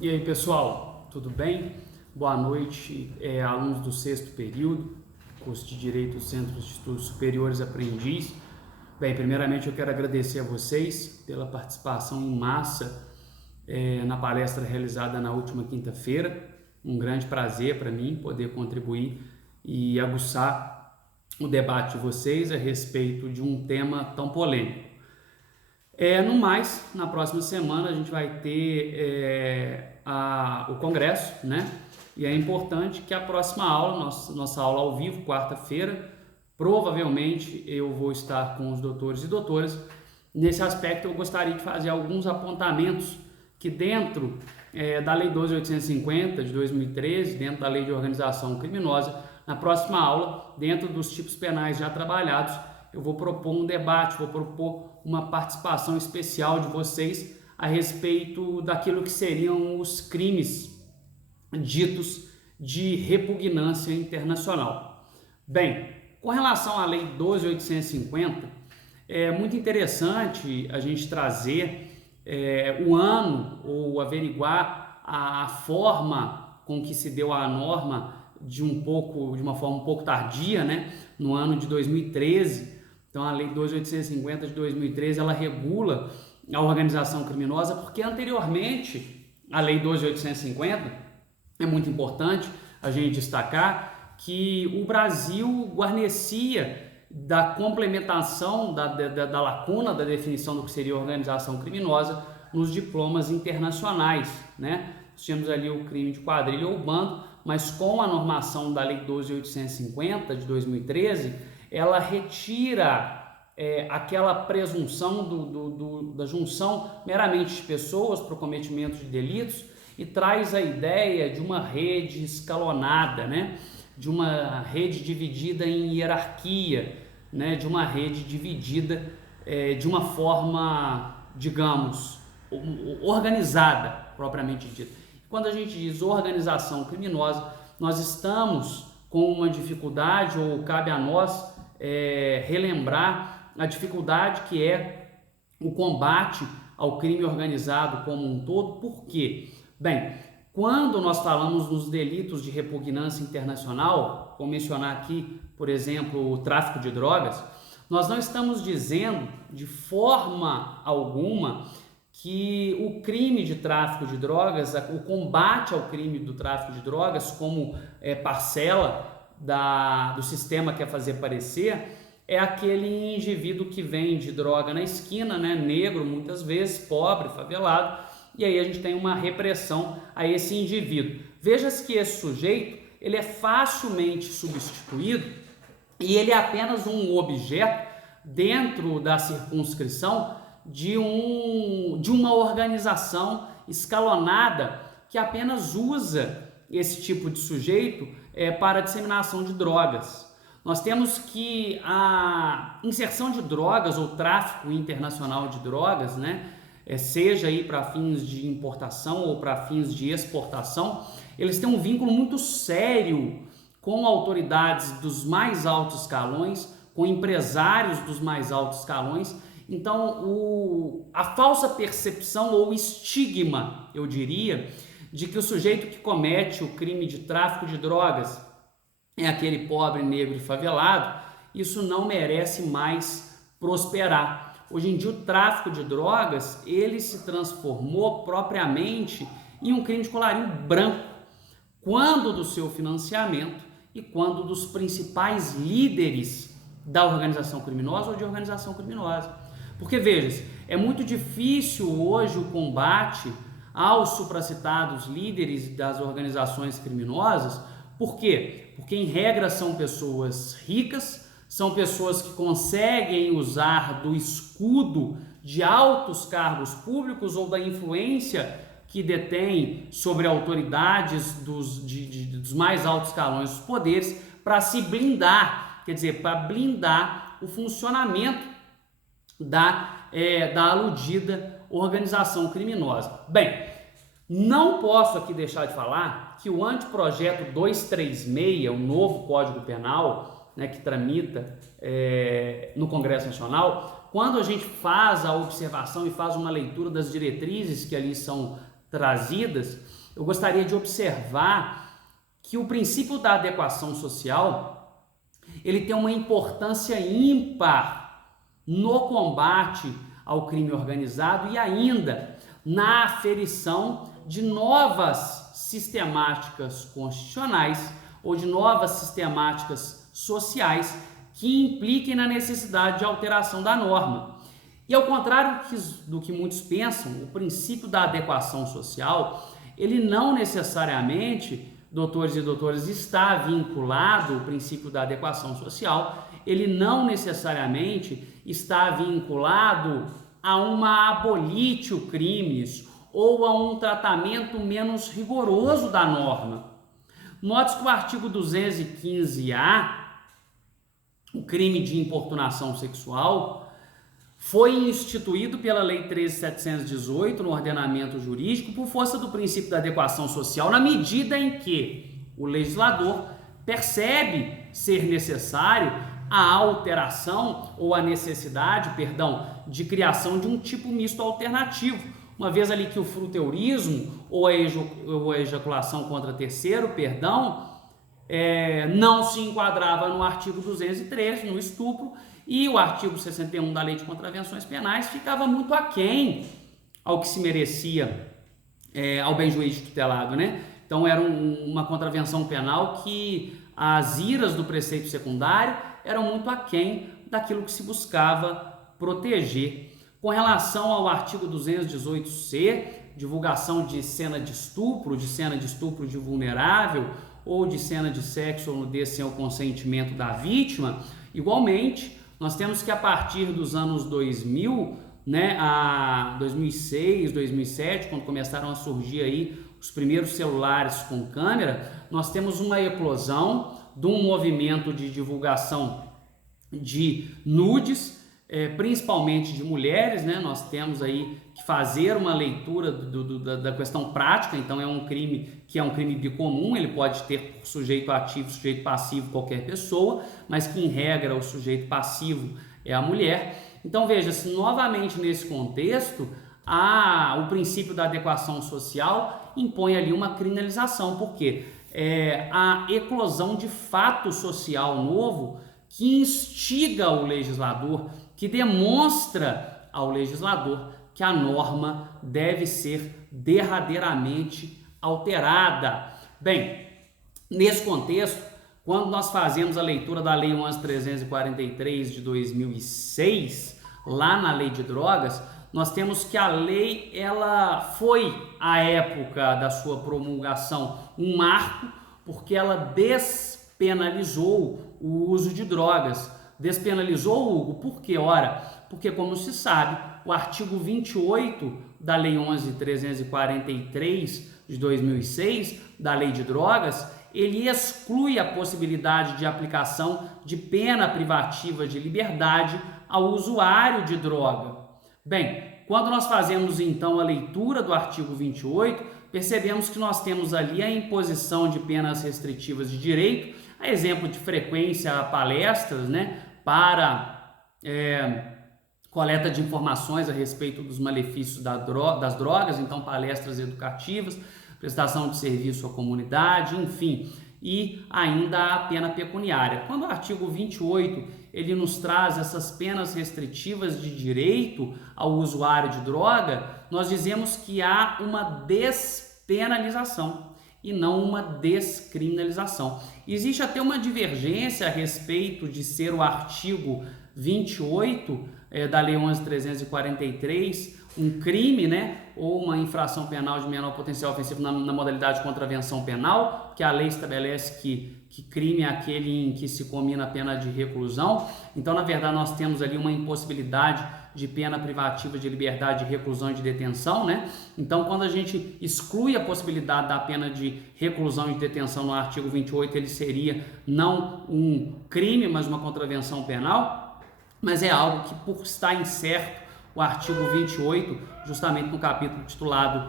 E aí, pessoal, tudo bem? Boa noite, alunos do sexto período, curso de Direito do Centro de Estudos Superiores Aprendiz. Bem, primeiramente eu quero agradecer a vocês pela participação em massa na palestra realizada na última quinta-feira. Um grande prazer para mim poder contribuir e aguçar o debate de vocês a respeito de um tema tão polêmico. No mais, na próxima semana a gente vai ter o congresso, né? E é importante que a próxima aula, nossa aula ao vivo, quarta-feira, provavelmente eu vou estar com os doutores e doutoras. Nesse aspecto eu gostaria de fazer alguns apontamentos que dentro da Lei 12.850 de 2013, dentro da Lei de Organização Criminosa, na próxima aula, dentro dos tipos penais já trabalhados, eu vou propor um debate, vou propor uma participação especial de vocês a respeito daquilo que seriam os crimes ditos de repugnância internacional. Bem, com relação à Lei 12.850, é muito interessante a gente trazer o ano ou averiguar a forma com que se deu a norma de uma forma um pouco tardia, né? No ano de 2013. Então, a Lei 12.850 de 2013, ela regula a organização criminosa, porque anteriormente, a Lei 12.850, é muito importante a gente destacar que o Brasil guarnecia da complementação da lacuna da definição do que seria organização criminosa nos diplomas internacionais, né? Nós tínhamos ali o crime de quadrilha ou bando, mas com a normação da Lei 12.850 de 2013, ela retira aquela presunção da junção meramente de pessoas para o cometimento de delitos e traz a ideia de uma rede escalonada, né? De uma rede dividida em hierarquia, né? De uma rede dividida de uma forma, digamos, organizada, propriamente dita. Quando a gente diz organização criminosa, nós estamos com uma dificuldade, ou cabe a nós relembrar a dificuldade que é o combate ao crime organizado como um todo. Por quê? Bem, quando nós falamos nos delitos de repugnância internacional, vou mencionar aqui, por exemplo, o tráfico de drogas, nós não estamos dizendo de forma alguma que o crime de tráfico de drogas, o combate ao crime do tráfico de drogas como parcela do sistema quer fazer parecer, é aquele indivíduo que vende droga na esquina, né, negro muitas vezes, pobre, favelado, e aí a gente tem uma repressão a esse indivíduo. Veja-se que esse sujeito, ele é facilmente substituído e ele é apenas um objeto dentro da circunscrição de uma organização escalonada que apenas usa esse tipo de sujeito para a disseminação de drogas. Nós temos que a inserção de drogas ou tráfico internacional de drogas, né, seja aí para fins de importação ou para fins de exportação, eles têm um vínculo muito sério com autoridades dos mais altos escalões, com empresários dos mais altos escalões. Então, a falsa percepção ou estigma, eu diria, de que o sujeito que comete o crime de tráfico de drogas é aquele pobre, negro e favelado, isso não merece mais prosperar. Hoje em dia o tráfico de drogas, ele se transformou propriamente em um crime de colarinho branco, quando do seu financiamento e quando dos principais líderes da organização criminosa ou de organização criminosa. Porque veja, é muito difícil hoje o combate aos supracitados líderes das organizações criminosas. Por quê? Porque em regra são pessoas ricas, são pessoas que conseguem usar do escudo de altos cargos públicos ou da influência que detêm sobre autoridades dos mais altos escalões dos poderes para se blindar, quer dizer, para blindar o funcionamento da aludida organização criminosa. Bem, não posso aqui deixar de falar que o anteprojeto 236, o novo Código Penal, né, que tramita no Congresso Nacional, quando a gente faz a observação e faz uma leitura das diretrizes que ali são trazidas, eu gostaria de observar que o princípio da adequação social, ele tem uma importância ímpar no combate ao crime organizado e ainda na aferição de novas sistemáticas constitucionais ou de novas sistemáticas sociais que impliquem na necessidade de alteração da norma. E ao contrário do que muitos pensam, o princípio da adequação social, ele não necessariamente, doutores e doutoras, está vinculado, o princípio da adequação social, ele não necessariamente está vinculado a uma abolitio crimes ou a um tratamento menos rigoroso da norma. Note que o artigo 215-A, o crime de importunação sexual, foi instituído pela Lei 13.718 no ordenamento jurídico por força do princípio da adequação social, na medida em que o legislador percebe ser necessário a alteração ou a necessidade, de criação de um tipo misto alternativo, uma vez ali que o fruteurismo ou a ejaculação contra terceiro, não se enquadrava no artigo 213, no estupro, e o artigo 61 da Lei de Contravenções Penais ficava muito aquém ao que se merecia ao bem jurídico tutelado, né? Então era uma contravenção penal que as iras do preceito secundário eram muito aquém daquilo que se buscava proteger. Com relação ao artigo 218-C, divulgação de cena de estupro de vulnerável ou de cena de sexo ou nudez sem o consentimento da vítima, igualmente, nós temos que a partir dos anos 2000, a 2006, 2007, quando começaram a surgir aí os primeiros celulares com câmera, nós temos uma eclosão de um movimento de divulgação de nudes, principalmente de mulheres, né? Nós temos aí que fazer uma leitura da questão prática. Então é um crime que é um crime bicomum, ele pode ter sujeito ativo, sujeito passivo, qualquer pessoa, mas que em regra o sujeito passivo é a mulher. Então veja-se, novamente nesse contexto, o princípio da adequação social impõe ali uma criminalização, porque a eclosão de fato social novo que instiga o legislador, que demonstra ao legislador que a norma deve ser derradeiramente alterada. Bem, nesse contexto, quando nós fazemos a leitura da Lei 11.343 de 2006, lá na Lei de Drogas, nós temos que a lei, ela foi, à época da sua promulgação, um marco, porque ela despenalizou o uso de drogas. Despenalizou, Hugo, por quê? Ora, porque, como se sabe, o artigo 28 da Lei 11.343 de 2006, da Lei de Drogas, ele exclui a possibilidade de aplicação de pena privativa de liberdade ao usuário de droga. Bem, quando nós fazemos então a leitura do artigo 28, percebemos que nós temos ali a imposição de penas restritivas de direito, a exemplo de frequência a palestras, né, para coleta de informações a respeito dos malefícios das drogas, então palestras educativas, prestação de serviço à comunidade, enfim, e ainda a pena pecuniária. Quando o artigo 28 ele nos traz essas penas restritivas de direito ao usuário de droga, nós dizemos que há uma despenalização e não uma descriminalização. Existe até uma divergência a respeito de ser o artigo 28 da Lei 11.343 um crime, né, ou uma infração penal de menor potencial ofensivo na modalidade de contravenção penal, que a lei estabelece que crime é aquele em que se combina a pena de reclusão. Então, na verdade, nós temos ali uma impossibilidade de pena privativa de liberdade de reclusão e de detenção, né? Então, quando a gente exclui a possibilidade da pena de reclusão e de detenção no artigo 28, ele seria não um crime, mas uma contravenção penal, mas é algo que, por estar incerto, o artigo 28, justamente no capítulo titulado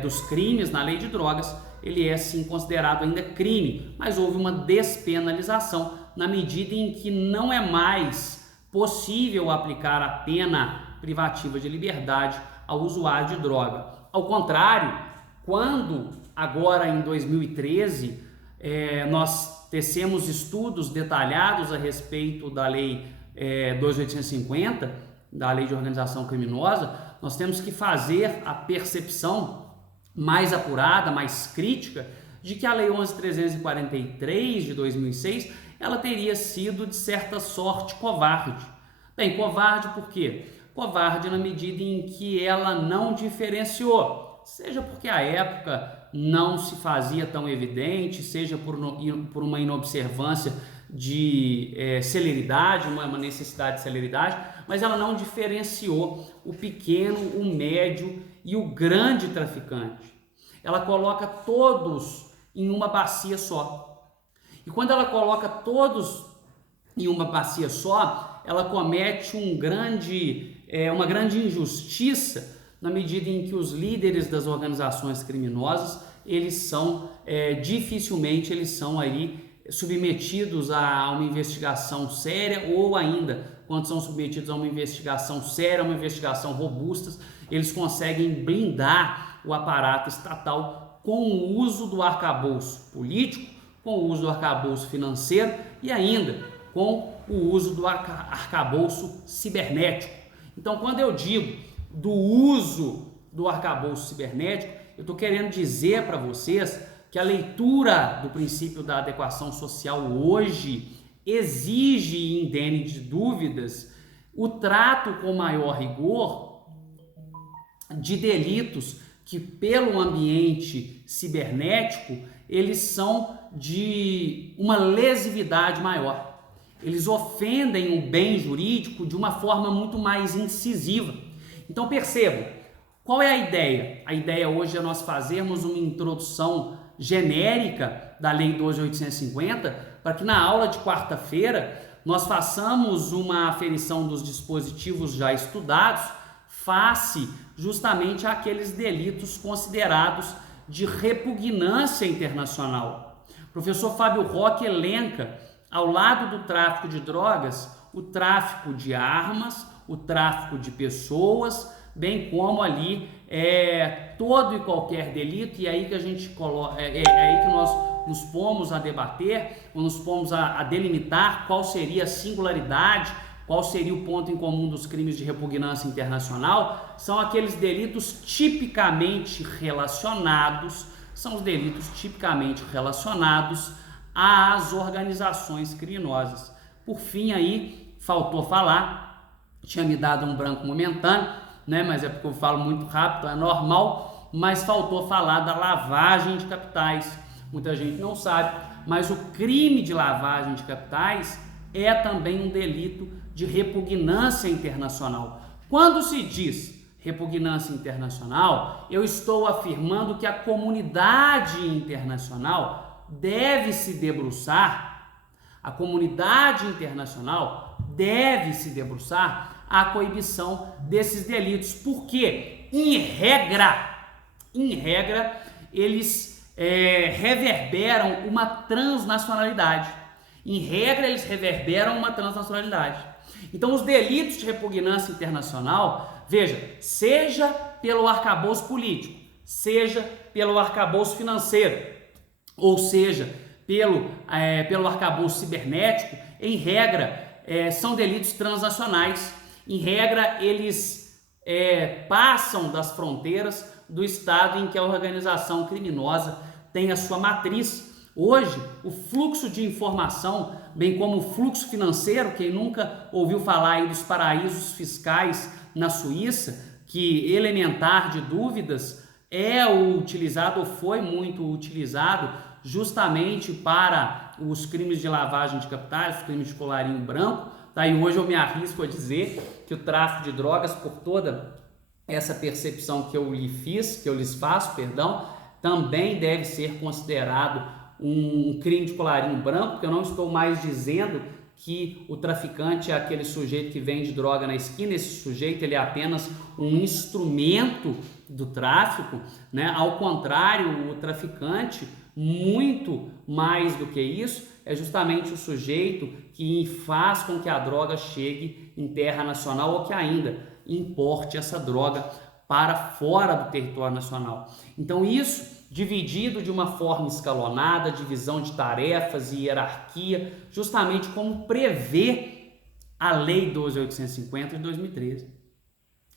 dos crimes na lei de drogas, ele é sim considerado ainda crime, mas houve uma despenalização na medida em que não é mais possível aplicar a pena privativa de liberdade ao usuário de droga. Ao contrário, quando agora em 2013 nós tecemos estudos detalhados a respeito da Lei 2.850, da Lei de Organização Criminosa, nós temos que fazer a percepção mais apurada, mais crítica, de que a Lei 11.343 de 2006, ela teria sido, de certa sorte, covarde. Bem, covarde por quê? Covarde na medida em que ela não diferenciou, seja porque a época não se fazia tão evidente, seja por uma inobservância de celeridade, uma necessidade de celeridade, mas ela não diferenciou o pequeno, o médio e o grande traficante. Ela coloca todos em uma bacia só. E quando ela coloca todos em uma bacia só, ela comete uma grande injustiça na medida em que os líderes das organizações criminosas, dificilmente eles são aí submetidos a uma investigação séria, ou ainda, quando são submetidos a uma investigação séria, uma investigação robusta, eles conseguem blindar o aparato estatal com o uso do arcabouço político, com o uso do arcabouço financeiro e ainda com o uso do arcabouço cibernético. Então, quando eu digo do uso do arcabouço cibernético, eu estou querendo dizer para vocês que a leitura do princípio da adequação social hoje exige, indene de dúvidas, o trato com maior rigor de delitos que, pelo ambiente cibernético, eles são de uma lesividade maior. Eles ofendem o bem jurídico de uma forma muito mais incisiva. Então percebam, qual é a ideia? A ideia hoje é nós fazermos uma introdução genérica da Lei 2.850, para que na aula de quarta-feira nós façamos uma aferição dos dispositivos já estudados face justamente àqueles delitos considerados de repugnância internacional. O professor Fábio Roque elenca, ao lado do tráfico de drogas, o tráfico de armas, o tráfico de pessoas, bem como ali todo e qualquer delito, e aí que a gente coloca, aí que nós nos pomos a debater, ou nos pomos a delimitar qual seria a singularidade, qual seria o ponto em comum dos crimes de repugnância internacional. São aqueles delitos tipicamente relacionados, às organizações criminosas. Por fim, aí, faltou falar, tinha me dado um branco momentâneo, né? Mas é porque eu falo muito rápido, é normal, mas faltou falar da lavagem de capitais. Muita gente não sabe, mas o crime de lavagem de capitais é também um delito de repugnância internacional. Quando se diz repugnância internacional, eu estou afirmando que a comunidade internacional deve se debruçar à coibição desses delitos, porque, em regra, eles reverberam uma transnacionalidade. Então, os delitos de repugnância internacional, veja, seja pelo arcabouço político, seja pelo arcabouço financeiro, ou seja, pelo arcabouço cibernético, em regra, são delitos transnacionais. Em regra, eles passam das fronteiras do estado em que a organização criminosa tem a sua matriz. Hoje, o fluxo de informação, bem como o fluxo financeiro, quem nunca ouviu falar aí dos paraísos fiscais na Suíça, que elementar de dúvidas é utilizado ou foi muito utilizado justamente para os crimes de lavagem de capitais, os crimes de colarinho branco. Daí hoje eu me arrisco a dizer que o tráfico de drogas, por toda essa percepção que eu lhes faço, também deve ser considerado um crime de colarinho branco, porque eu não estou mais dizendo que o traficante é aquele sujeito que vende droga na esquina. Esse sujeito ele é apenas um instrumento do tráfico, né? Ao contrário, o traficante, muito mais do que isso, é justamente o sujeito que faz com que a droga chegue em terra nacional, ou que ainda importe essa droga para fora do território nacional. Então isso dividido de uma forma escalonada, divisão de tarefas e hierarquia, justamente como prevê a Lei 12.850 de 2013.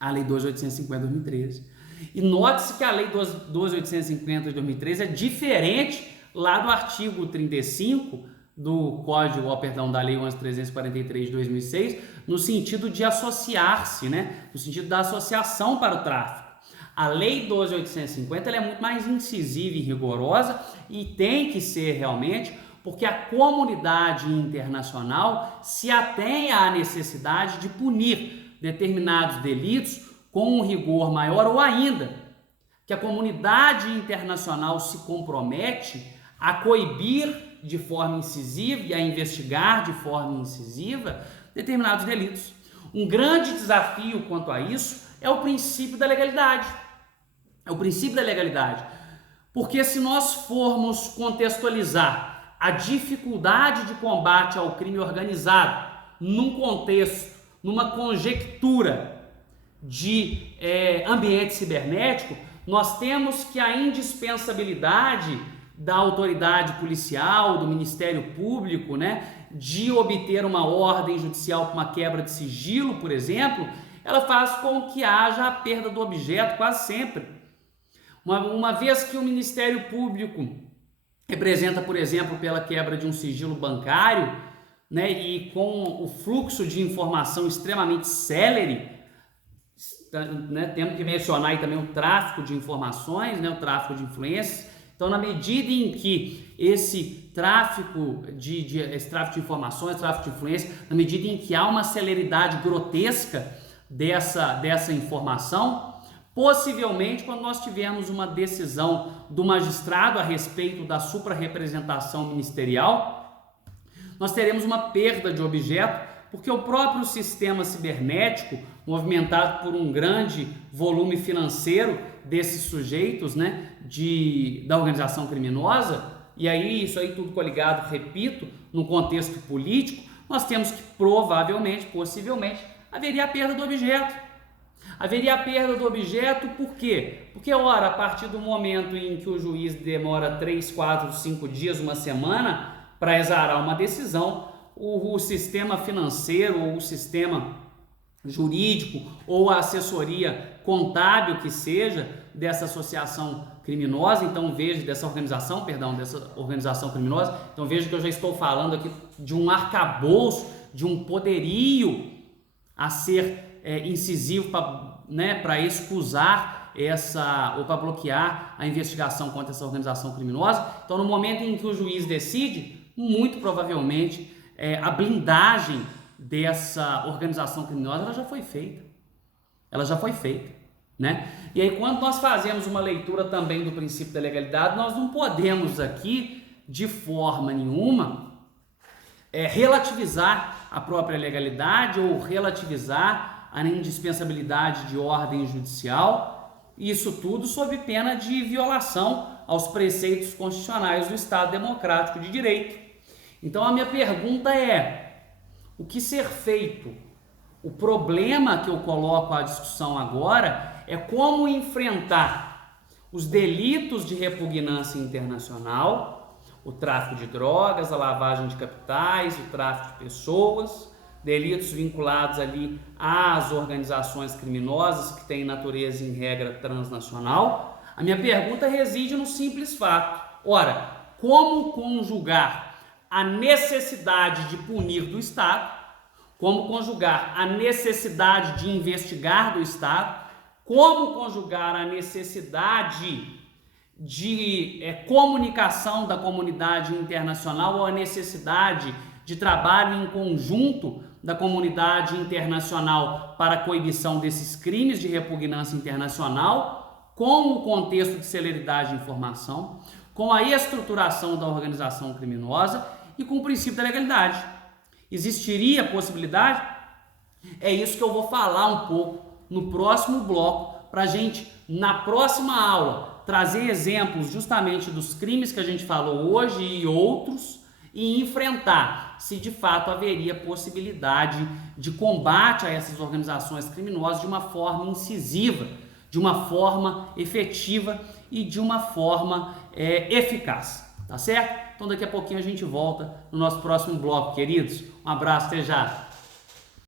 A Lei 12.850 de 2013. E note-se que a Lei 12.850 de 2013 é diferente lá do artigo 35 do Código, da Lei 11.343 de 2006, no sentido de associar-se, né? No sentido da associação para o tráfico. A Lei 12.850 ela é muito mais incisiva e rigorosa e tem que ser realmente, porque a comunidade internacional se atém à necessidade de punir determinados delitos com um rigor maior, ou ainda que a comunidade internacional se compromete a coibir de forma incisiva e a investigar de forma incisiva determinados delitos. Um grande desafio quanto a isso é o princípio da legalidade. É o princípio da legalidade. Porque se nós formos contextualizar a dificuldade de combate ao crime organizado num contexto, numa conjectura de ambiente cibernético, nós temos que a indispensabilidade da autoridade policial, do Ministério Público, né, de obter uma ordem judicial para uma quebra de sigilo, por exemplo, ela faz com que haja a perda do objeto quase sempre. Uma vez que o Ministério Público representa, por exemplo, pela quebra de um sigilo bancário, né, e com o fluxo de informação extremamente célere, né, temos que mencionar aí também o tráfico de informações, né, o tráfico de influências. Então, na medida em que esse tráfico de informações, tráfico de influência, na medida em que há uma celeridade grotesca dessa informação, possivelmente, quando nós tivermos uma decisão do magistrado a respeito da suprarrepresentação ministerial, nós teremos uma perda de objeto, porque o próprio sistema cibernético, movimentado por um grande volume financeiro desses sujeitos, né, da organização criminosa, e aí isso aí tudo coligado, repito, no contexto político, nós temos que provavelmente, possivelmente, haveria a perda do objeto. Haveria a perda do objeto por quê? Porque, ora, a partir do momento em que o juiz demora 3, 4, 5 dias, uma semana, para exarar uma decisão, o sistema financeiro ou o sistema jurídico ou a assessoria contábil que seja dessa associação criminosa, então veja, dessa organização criminosa, então veja que eu já estou falando aqui de um arcabouço, de um poderio a ser incisivo para excusar ou para bloquear a investigação contra essa organização criminosa. Então, no momento em que o juiz decide, muito provavelmente a blindagem dessa organização criminosa ela já foi feita. Né? E aí, quando nós fazemos uma leitura também do princípio da legalidade, nós não podemos aqui, de forma nenhuma, relativizar a própria legalidade ou relativizar a indispensabilidade de ordem judicial, isso tudo sob pena de violação aos preceitos constitucionais do Estado Democrático de Direito. Então a minha pergunta é, o que ser feito? O problema que eu coloco à discussão agora é como enfrentar os delitos de repugnância internacional, o tráfico de drogas, a lavagem de capitais, o tráfico de pessoas, delitos vinculados ali às organizações criminosas que têm natureza em regra transnacional. A minha pergunta reside no simples fato. Ora, como conjugar a necessidade de punir do Estado, como conjugar a necessidade de investigar do Estado, como conjugar a necessidade de comunicação da comunidade internacional ou a necessidade de trabalho em conjunto da comunidade internacional para a coibição desses crimes de repugnância internacional, com o contexto de celeridade de informação, com a estruturação da organização criminosa e com o princípio da legalidade. Existiria a possibilidade? É isso que eu vou falar um pouco no próximo bloco, para a gente, na próxima aula, trazer exemplos justamente dos crimes que a gente falou hoje e outros, e enfrentar se de fato haveria possibilidade de combate a essas organizações criminosas de uma forma incisiva, de uma forma efetiva e de uma forma eficaz, tá certo? Então daqui a pouquinho a gente volta no nosso próximo bloco, queridos. Um abraço, até já!